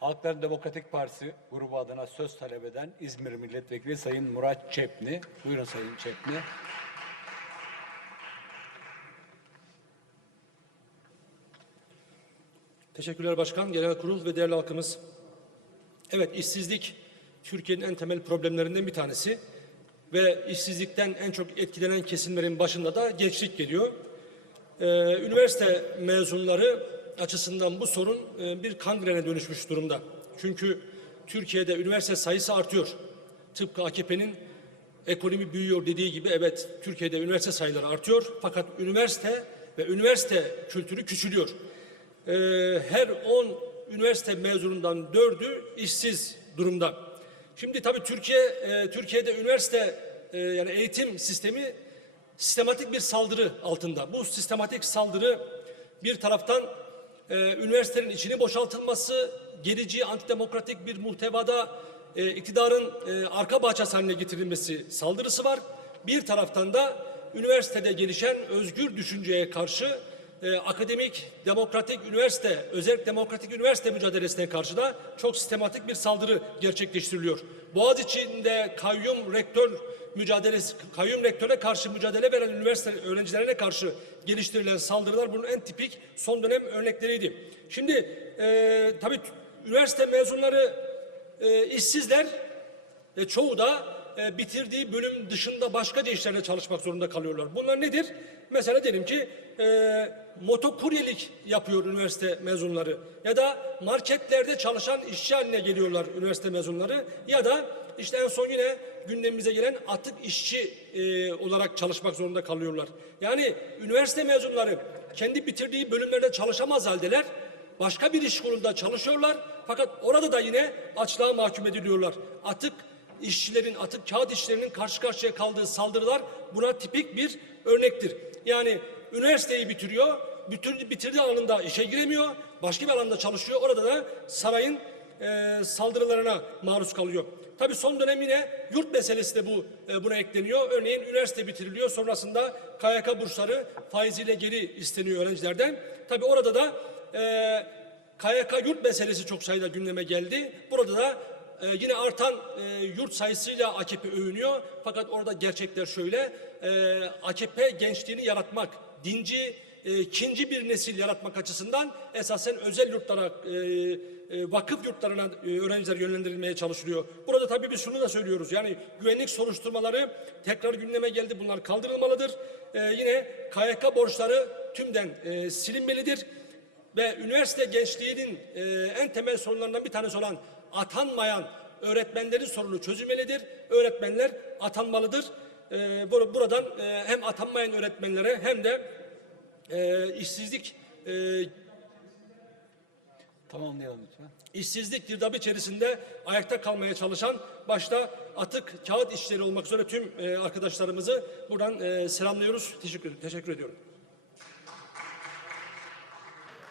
Halkların Demokratik Partisi grubu adına söz talep eden İzmir Milletvekili Sayın Murat Çepni. Buyurun Sayın Çepni. Teşekkürler Başkan, Genel Kurul ve değerli halkımız. Evet, işsizlik Türkiye'nin en temel problemlerinden bir tanesi ve işsizlikten en çok etkilenen kesimlerin başında da gençlik geliyor. Ee, üniversite mezunları açısından bu sorun e, bir kangrene dönüşmüş durumda. Çünkü Türkiye'de üniversite sayısı artıyor. Tıpkı AKP'nin ekonomi büyüyor dediği gibi evet Türkiye'de üniversite sayıları artıyor fakat üniversite ve üniversite kültürü küçülüyor. Ee, her 10 üniversite mezunundan 4'ü işsiz durumda. Şimdi tabii Türkiye e, Türkiye'de üniversite e, yani eğitim sistemi sistematik bir saldırı altında. Bu sistematik saldırı bir taraftan e, üniversitenin içini boşaltılması, gerici, antidemokratik bir muhtevada e, iktidarın e, arka bahçesi haline getirilmesi saldırısı var. Bir taraftan da üniversitede gelişen özgür düşünceye karşı e, akademik, demokratik üniversite, özel demokratik üniversite mücadelesine karşı da çok sistematik bir saldırı gerçekleştiriliyor. Boğaziçi'nde kayyum rektör mücadelesi, kayyum rektöre karşı mücadele veren üniversite öğrencilerine karşı geliştirilen saldırılar bunun en tipik son dönem örnekleriydi. Şimdi e, tabii üniversite mezunları e, işsizler ve çoğu da e, bitirdiği bölüm dışında başka işlerde çalışmak zorunda kalıyorlar. Bunlar nedir? Mesela diyelim ki e, motokuryelik yapıyor üniversite mezunları ya da marketlerde çalışan işçi haline geliyorlar üniversite mezunları ya da işte en son yine gündemimize gelen atık işçi e, olarak çalışmak zorunda kalıyorlar. Yani üniversite mezunları kendi bitirdiği bölümlerde çalışamaz haldeler başka bir iş kolunda çalışıyorlar fakat orada da yine açlığa mahkum ediliyorlar. Atık işçilerin, atık kağıt işçilerinin karşı karşıya kaldığı saldırılar buna tipik bir örnektir. Yani üniversiteyi bitiriyor, bütün bitirdiği alanında işe giremiyor, başka bir alanda çalışıyor. Orada da sarayın e, saldırılarına maruz kalıyor. Tabii son dönem yine yurt meselesi de bu e, buna ekleniyor. Örneğin üniversite bitiriliyor, sonrasında KYK bursları faiziyle geri isteniyor öğrencilerden. Tabii orada da e, KYK yurt meselesi çok sayıda gündeme geldi. Burada da e, yine artan e, yurt sayısıyla AKP övünüyor. Fakat orada gerçekler şöyle. E, AKP gençliğini yaratmak, dinci, e, ikinci bir nesil yaratmak açısından esasen özel yurtlara, e, e, vakıf yurtlarına e, öğrenciler yönlendirilmeye çalışılıyor. Burada tabii biz şunu da söylüyoruz. Yani güvenlik soruşturmaları tekrar gündeme geldi. Bunlar kaldırılmalıdır. E, yine KYK borçları tümden e, silinmelidir ve üniversite gençliğinin e, en temel sorunlarından bir tanesi olan atanmayan öğretmenlerin sorunu çözülmelidir. Öğretmenler atanmalıdır. E, bur- buradan e, hem atanmayan öğretmenlere hem de e, işsizlik e, Tamamlayalım lütfen. işsizlik girdabı içerisinde ayakta kalmaya çalışan başta atık kağıt işleri olmak üzere tüm e, arkadaşlarımızı buradan e, selamlıyoruz. Teşekkür, teşekkür ediyorum.